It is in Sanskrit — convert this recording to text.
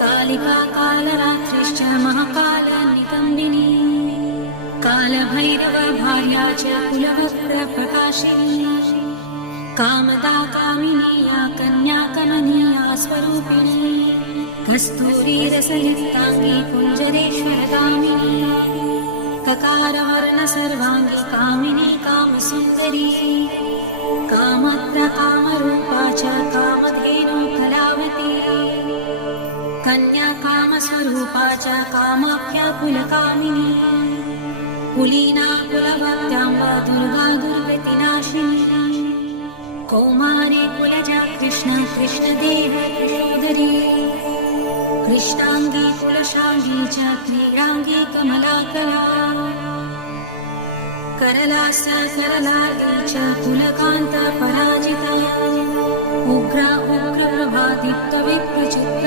कालिका कालरात्रिश्च महाकालनिकन्दिनी कालभैरव भार्या च कुलवस्त्रप्रकाशिनी कामदा कामिनी या कन्या कमनीया स्वरूपिणी कस्तूरीरसयुक्ताङ्गी कुञ्जरेश्वरगामिनी ककारवर्ण सर्वाङ्गी कामिनी कामसुन्दरी कामत्र कामरूपा च कामधेनु कलावती कन्या कामस्वरूपा च कामाख्या कुलकामिनी कुलीना कुलवत्याम्ब दुर्गा दुर्गतिनाशिनी कौमारी कुलजा कृष्ण कृष्णदेव यशोदरी कृष्णांगी कुलशांगी च क्रीडांगी कमलाकला करलास करलार्दी च कुलकांत पराजिता उग्रा उग्रप्रभादीप्त विप्रचित्त